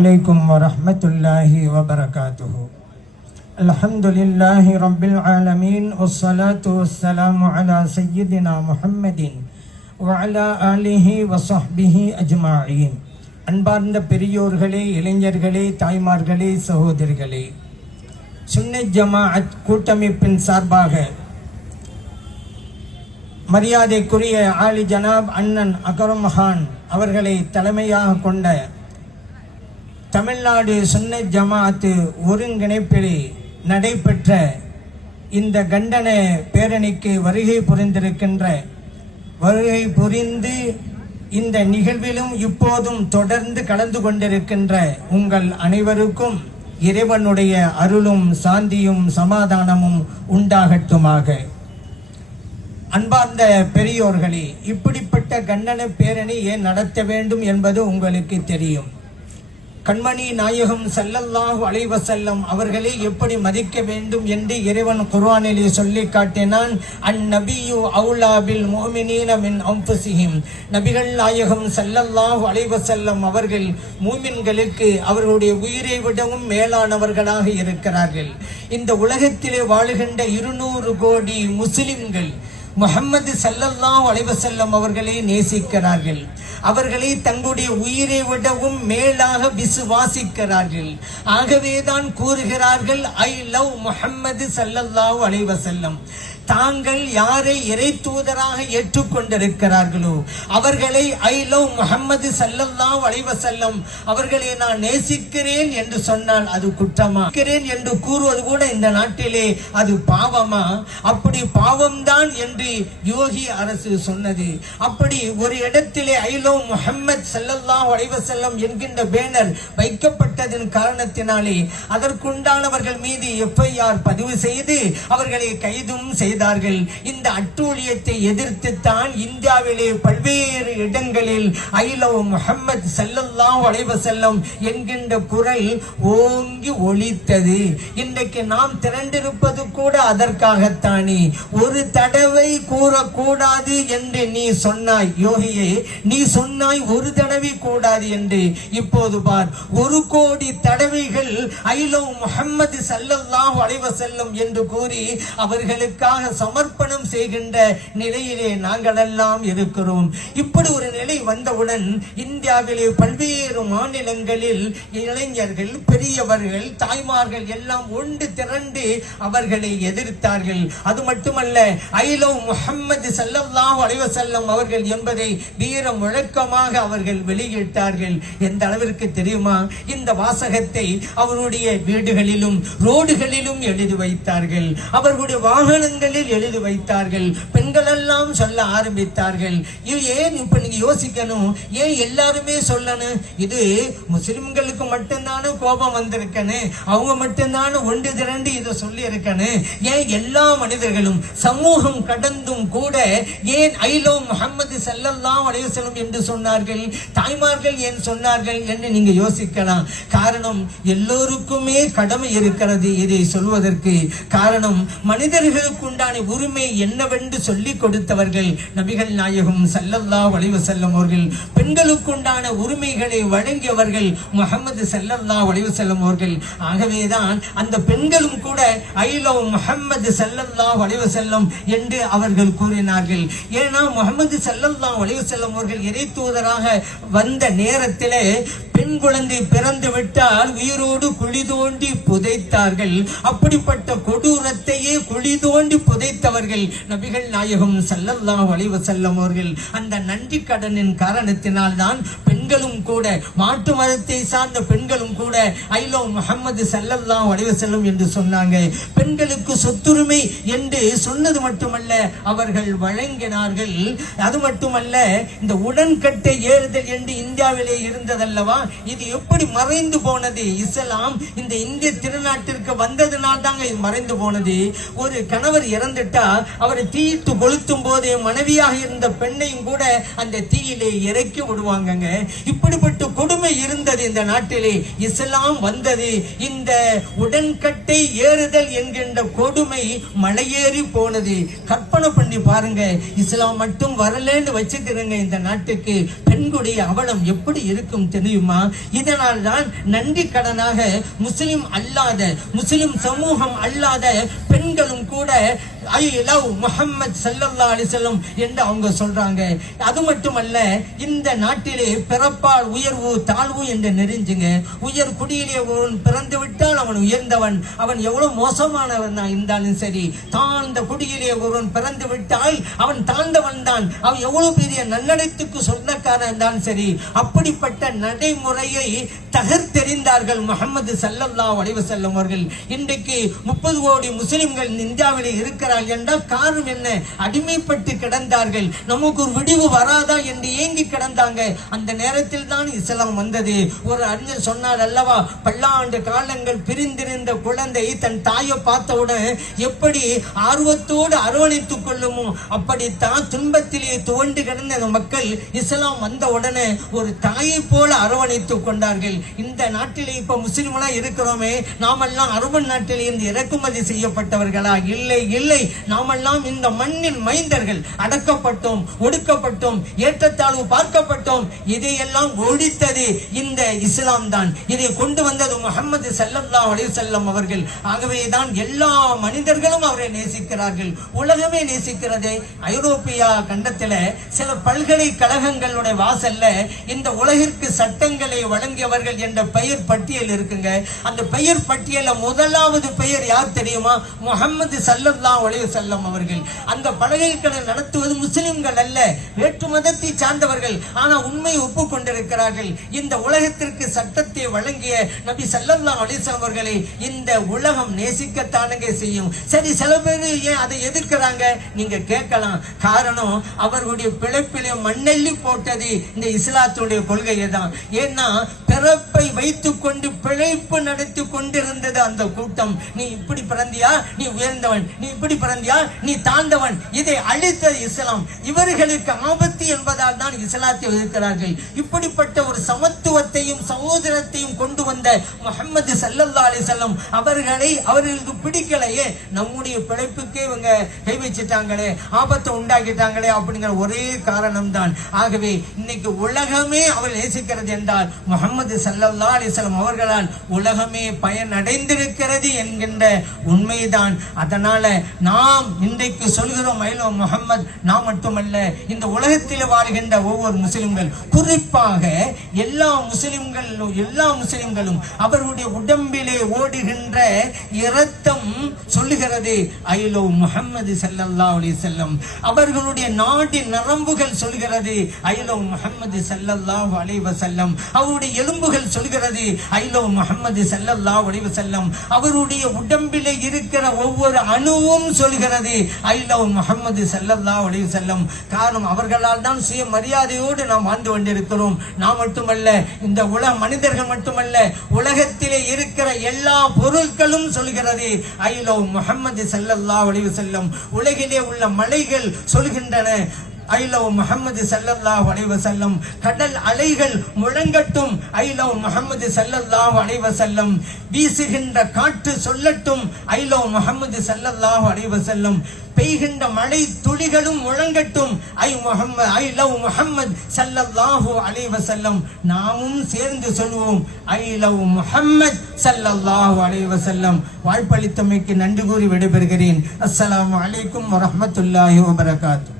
عليكم ورحمة الله وبركاته. الحمد لله رب العالمين والصلاة والسلام على سيدنا محمد وعلى آله وصحبه أجمعين. அன்பார்ந்த பெரியோர்களே, இளைஞர்களே, தாய்மார்களே, சகோதரிகளே, சுன்னத் ஜமாஅத் கூட்டமைப்பின் சார்பாக மரியாதைக்குரிய ஆலி ஜனாப் அண்ணன் அக்ரம் கான் அவர்களை தலைமையாக கொண்ட தமிழ்நாடு சுன்னத் ஜமாஅத் ஒருங்கிணைப்பிலே நடைபெற்ற இந்த கண்டன பேரணிக்கு வருகை புரிந்து இந்த நிகழ்விலும் இப்போதும் தொடர்ந்து கலந்து கொண்டிருக்கின்ற உங்கள் அனைவருக்கும் இறைவனுடைய அருளும் சாந்தியும் சமாதானமும் உண்டாகட்டுமாக. அன்பார்ந்த பெரியோர்களே, இப்படிப்பட்ட கண்டன பேரணி ஏன் நடத்த வேண்டும் என்பது உங்களுக்கு தெரியும். கண்மணி நாயகம் ஸல்லல்லாஹு அலைஹி வஸல்லம் அவர்களை எப்படி மதிக்க வேண்டும் என்று இறைவன் குர்ஆனிலே சொல்லி காட்டினான். அந்நபியு அவுலா பில் முஃமினீன மின் அன்ஃபுஸிஹிம். நபிகள் நாயகம் ஸல்லல்லாஹு அலைஹி வஸல்லம் அவர்கள் மூமின்களுக்கு அவர்களுடைய உயிரை விடவும் மேலானவர்களாக இருக்கிறார்கள். இந்த உலகத்திலே வாழுகின்ற 200 கோடி முஸ்லிம்கள் முஹம்மது ஸல்லல்லாஹு அலைஹி வஸல்லம் அவர்களை நேசிக்கிறார்கள். அவர்களை தங்களுடைய உயிரை விடவும் மேலாக விசுவாசிக்கிறார்கள். ஆகவேதான் கூறுகிறார்கள், ஐ லவ் முஹம்மது ஸல்லல்லாஹு அலைஹி வஸல்லம். தாங்கள் யாரை இறை தூதராக ஏற்றுக்கொண்டிருக்கிறார்களோ அவர்களை ஐ லவ் முஹம்மது ஸல்லல்லாஹு அலைஹி வஸல்லம் அவர்களை நான் நேசிக்கிறேன் என்று சொன்னால் அது குற்றமா? என்று கூறுவது கூட இந்த நாட்டிலே அது பாவமா? அப்படி பாவம்தான் என்று யோகி அரசு சொன்னது. அப்படி ஒரு இடத்திலே ஐ லவ் முஹம்மது ஸல்லல்லாஹு அலைஹி வஸல்லம் என்கின்ற பேனர் வைக்கப்பட்டதன் காரணத்தினாலே அதற்குண்டானவர்கள் மீது FIR பதிவு செய்து அவர்களை கைதும் செய்தார்கள். இந்த அட்டூழியத்தை எதிர்த்து தான் இந்தியாவிலே பல்வேறு இடங்களில் ஐ லவ் முஹம்மது ஸல்லல்லாஹு அலைஹி வஸல்லம் என்கின்ற குரல் ஓங்கி ஒலித்தது. இன்றைக்கு நாம் திரண்டிருப்பது கூட அதற்காகத்தானே. ஒரு தடவை கூறக்கூடாது என்று நீ சொன்னாய் யோகியே, நீ சொன்னாய் ஒரு தடவை கூடாது என்று. இப்போது பார், 1 கோடி தடவைகள் ஐ லவ் முஹம்மது ஸல்லல்லாஹு அலைஹி வஸல்லம் என்று கூறி அவர்களுக்காக சமர்ப்பணம் செய்கின்ற நிலையிலே நாங்களெல்லாம் இருக்கிறோம். இப்படி ஒரு நிலை வந்தவுடன் இந்தியாவிலே பல்வேறு மாநிலங்களில் இளைஞர்கள், பெரியவர்கள், தாய்மார்கள் எல்லாம் ஒன்று திரண்டு அவர்களை எதிர்த்தார்கள். அது மட்டுமல்ல, ஐ லவ் முஹம்மது ஸல்லல்லாஹு அலைஹி வஸல்லம் அவர்கள் என்பதை வீர முழக்கமாக அவர்கள் வெளியிட்டார்கள். எந்த அளவிற்கு தெரியுமா? இந்த வாசகத்தை அவருடைய வீடுகளிலும் ரோடுகளிலும் எழுதி வைத்தார்கள், அவர்களுடைய வாகனங்களில் எழுதி வைத்தார்கள். பெண்கள் எல்லாம் சொல்ல ஆரம்பித்தார்கள். ஏன் இப்ப நீங்க யோசிக்கணும், ஏன் எல்லாருமே சொல்லணும்? இது முஸ்லிம்களுக்கு மட்டும்தானே கோபம் வந்திருக்கணும், அவங்க மட்டும்தானே ஒன்று திரண்டு இதை சொல்லி இருக்கணும். ஏன் எல்லா மனிதர்களும் சமூகம் கடந்தும் கூட ஏன் ஐ லவ் முஹம்மது ஸல்லல்லாஹு அலைஹி வஸல்லம் என்று சொன்னார்கள்? தாய்மார்கள் ஏன் சொன்னார்கள் என்று நீங்க யோசிக்கலாம். காரணம், எல்லோருக்குமே கடமை இருக்கிறது இதை சொல்வதற்கு. காரணம், மனிதர்களுக்கு உண்டான உரிமை என்னவென்று சொல்லிக் கொடுத்தவர்கள் நபிகள் நாயகம் ஸல்லல்லாஹு அலைஹி வஸல்லம் அவர்கள். பெண்களுக்கு உண்டான உரிமைகளை வழங்கியவர்கள் முஹம்மது ஸல்லல்லாஹு அலைஹி வஸல்லம் அவர்கள். ஆகவேதான் அந்த பெண்களும் கூட ஐ லவ் முஹம்மது ஸல்லல்லாஹு அலைஹி வஸல்லம் என்று அவர்கள் கூறினார்கள். ஏன்னா முஹம்மது ஸல்லல்லாஹு அலைஹி வஸல்லம் அவர்கள் இறை தூதராக வந்த நேரத்திலே பெண் குழந்தை பிறந்து விட்டால் உயிரோடு குழி தோண்டி புதைத்தார்கள். அப்படிப்பட்ட கொடூரத்தையே குழி தோண்டி புதைத்தவர்கள் நபிகள் நாயகம் ஸல்லல்லாஹு அலைஹி வஸல்லம் அவர்கள். அந்த நன்றி கடனின் காரணத்தினால் தான் பெண்களும் கூட, மாற்று மதத்தை சார்ந்த பெண்களும் கூட ஐ லவ் முஹம்மது ஸல்லல்லாஹு அலைஹி வஸல்லம் என்று சொன்னாங்க. பெண்களுக்கு சொத்துரிமை என்று சொன்னது மட்டுமல்ல, அவர்கள் வழங்கினார்கள். அது மட்டுமல்ல, இந்த உடன்கட்டை ஏறுதல் என்று இந்தியாவிலே இருந்ததல்லவா, இது எப்படி மறைந்து போனது? இஸ்லாம் இந்த இந்திய திருநாட்டிற்கு வந்ததுனால் தாங்க இது மறைந்து போனது. ஒரு கணவர் இறந்துட்டா அவரை தீயிட்டு கொளுத்தும் போது மனைவியாக இருந்த பெண்ணையும் கூட அந்த தீயிலே இறக்கி விடுவாங்க. இப்படிப்பட்ட கொடுமை இருந்தது இந்த நாட்டிலே. இஸ்லாம் வந்தது, இந்த உடன்கட்டை ஏறுதல் என்கின்ற கொடுமை மலையேறி போனது. கற்பனை கற்பனை பண்ணி பாருங்க. இஸ்லாம் மட்டும் வரலன்னு வச்சுக்கிறங்க, இந்த நாட்டுக்கு பெண்களுடைய அவலம் எப்படி இருக்கும் தெரியுமா? இதனால் தான் நன்றி கடனாக முஸ்லிம் அல்லாத, முஸ்லிம் சமூகம் அல்லாத பெண்களும் கூட ஐ லவ் முஹம்மது ஸல்லல்லாஹு அலைஹி வஸல்லம் என்று அவங்க சொல்றாங்க. அது மட்டுமல்ல, இந்த நாட்டிலே பிறப்பால் உயர்வு தாழ்வு என்று நெறிஞ்சுங்க. உயர் குடியிலே ஒருவன் பிறந்து விட்டால் அவன் உயர்ந்தவன், அவன் எவ்வளவு மோசமானவன் இருந்தாலும் சரி. தாழ்ந்த குடியிலே ஒருவன் பிறந்து விட்டால் அவன் தாழ்ந்தவன் தான், அவன் எவ்வளவு பெரிய நன்னடத்துக்கு சொந்தக்காரன் இருந்தாலும் சரி. அப்படிப்பட்ட நடைமுறையை தகர்த்தெறிந்தார்கள் முஹம்மது ஸல்லல்லாஹு அலைஹி வஸல்லம் அவர்கள். இன்றைக்கு 30 கோடி முஸ்லிம்கள் இந்தியாவிலே இருக்கிறார்கள் என்றால் காரணம் என்ன? அடிமைப்பட்டு கிடந்தார்கள். நமக்கு ஒரு விடிவு வராதா என்று ஏங்கி கிடந்தாங்க. அந்த நேரத்தில் தான் இஸ்லாம் வந்தது. ஒரு அறிஞர் சொன்னார் அல்லவா, பல்லாண்டு காலங்கள் பிரிந்திருந்த குழந்தை தன் தாயை பார்த்தவுடன் எப்படி ஆர்வத்தோடு அரவணைத்துக் கொள்ளுமோ, அப்படித்தான் துன்பத்திலே துவண்டு கிடந்த மக்கள் இஸ்லாம் வந்த உடனே ஒரு தாயை போல அரவணைத்துக் கொண்டார்கள். இந்த நாட்டிலே இப்ப முஸ்லிம்களா இருக்கிறோமே, நாமெல்லாம் அரபு நாட்டில் இருந்து இறக்குமதி செய்யப்பட்டவர்களா? இல்லை, இல்லை. நாமெல்லாம் இந்த மண்ணின் மைந்தர்கள். அடக்கப்பட்டோம், ஒடுக்கப்பட்டோம், ஏற்றத்தாழ்வு பார்க்கப்பட்டோம். இதையெல்லாம் ஒழித்தது இந்த இஸ்லாம் தான். இதை கொண்டு வந்தது முஹம்மது ஸல்லல்லாஹு அலைஹி வஸல்லம் அவர்கள். ஆகவேதான் எல்லா மனிதர்களும் அவரை நேசிக்கிறார்கள், உலகமே நேசிக்கிறதே. ஐரோப்பியா கண்டத்துல சில பல்கலைக்கழகங்களுடைய வாசல்ல இந்த உலகிற்கு சட்டங்களை வழங்கியவர்கள் என்ற பெயர் பட்டியல் இருக்குங்க. அந்த பெயர் பட்டியல முதலாவது பெயர் யார் தெரியுமா? முஹம்மது ஸல்லல்லாஹு அலைஹி வஸல்லம் அவர்கள். அந்த பல்கலைக்கழகம் நடத்துவது முஸ்லிம்கள் அல்ல, வேற்று மதத்தை சார்ந்தவர்கள். ஆனா உண்மை ஒப்புக்கொண்டிருக்கிறார்கள். இந்த உலகத்திற்கு சட்டத்தை வழங்கிய நபி ஸல்லல்லாஹு அலைஹி வஸல்லம் அவர்களை இந்த உலகம் நேசிக்கத்தானுங்க செய்யும். சரி, சில பேர் ஏன் அதை எதிர்க்கிறாங்க நீங்க கேட்கலாம். காரணம், அவர்களுடைய பிழைப்பிலே மண்ணெல்லி போட்டது இந்த இஸ்லாத்துடைய கொள்கையை தான். ஏன்னா பிறப்பை வைத்துக் கொண்டு பிழைப்பு நடத்தி கொண்டிருந்தது அந்த கூட்டம். நீ இப்படி பிறந்தியா, நீ உயர்ந்தவன், நீ இப்படி பிறந்தியா, நீ தாழ்ந்தவன். இதை அழித்தது இஸ்லாம். இவர்களுக்கு ஆபத்து என்பதால் தான் இஸ்லாத்தை எதிர்க்கிறார்கள். இப்படிப்பட்ட ஒரு சமத்துவத்தையும் சகோதரத்தையும் கொண்டு வந்த முஹம்மது ஸல்லல்லாஹு அலைஹி வஸல்லம் அவர்களுக்கு பிடிக்கலையே. நம்முடைய பிழைப்புக்கே இவங்க கை வச்சுட்டாங்களே, ஆபத்தை உண்டாக்கிட்டாங்களே அப்படிங்கிற ஒரே காரணம் தான். ஆகவே இன்னைக்கு உலகமே அவர் நேசிக்கிறது என்றால் முஹம்மது ஸல்லல்லாஹு அலைஹி வஸல்லம் அவர்களால் உலகமே பயனடைந்திருக்கிறது என்கின்ற உண்மைதான். அதனால நாம் இன்றைக்கு சொல்கிறோம் ஐ லவ் முஹம்மது. நாம் மட்டுமல்ல, இந்த உலகத்தில் வாழ்கின்ற ஒவ்வொரு முஸ்லிம்கள், குறிப்பாக எல்லா முஸ்லிம்களும் அவர்களுடைய உடம்பிலே ஓடுகின்ற இரத்தம் சொல்லுகிறது ஐ லவ் முஹம்மது ஸல்லல்லாஹு அலைஹி வஸல்லம். அவர்களுடைய நாடி நரம்புகள் சொல்கிறது ஐ லவ் முஹம்மது ஸல்லல்லாஹு அலைஹி வஸல்லம். அவருடைய எலும்புகள் சொல்கிறது ஐ லவ் முஹம்மது ஸல்லல்லாஹு அலைஹி வஸல்லம். அவருடைய உடம்பிலே இருக்கிற ஒவ்வொரு அணுவும் சொல்கிறது ஐ லவ் முஹம்மது ஸல்லல்லாஹு அலைஹி வஸல்லம். காரணம், அவர்களால் தான் சுய மரியாதையோடு நாம் வாழ்ந்து கொண்டிருக்கிறோம். நாம் மட்டுமல்ல, இந்த உலக மனிதர்கள் மட்டுமல்ல, உலகத்திலே இருக்கிற எல்லா பொருட்களும் சொல்கிறது ஐ லவ் முஹம்மது ஸல்லல்லாஹு அலைஹி வஸல்லம். உலகிலே உள்ள மலைகள் சொல்கின்றன ஐ லவ் முஹம்மது ஸல்லல்லாஹு அலைஹி வஸல்லம். கடல் அலைகள் முழங்கட்டும் ஐ லவ் முஹம்மது ஸல்லல்லாஹு அலைஹி வஸல்லம். வீசுகின்ற காற்று சொல்லட்டும் ஐ லவ் முஹம்மது ஸல்லல்லாஹு அலைஹி வஸல்லம். பெய்கின்ற மழை துளிகளும் முழங்கட்டும் ஐ லவ் முஹம்மது ஸல்லல்லாஹு அலைஹி வஸல்லம். நாமும் சேர்ந்து சொல்வோம் ஐ லவ் முஹம்மது ஸல்லல்லாஹு அலைஹி வஸல்லம். வாய்ப்பளித்தமைக்கு நன்றி கூறி விடைபெறுகிறேன். அஸ்ஸலாமு அலைக்கும் வரஹ்மத்துல்லாஹி வபரகாத்துஹு.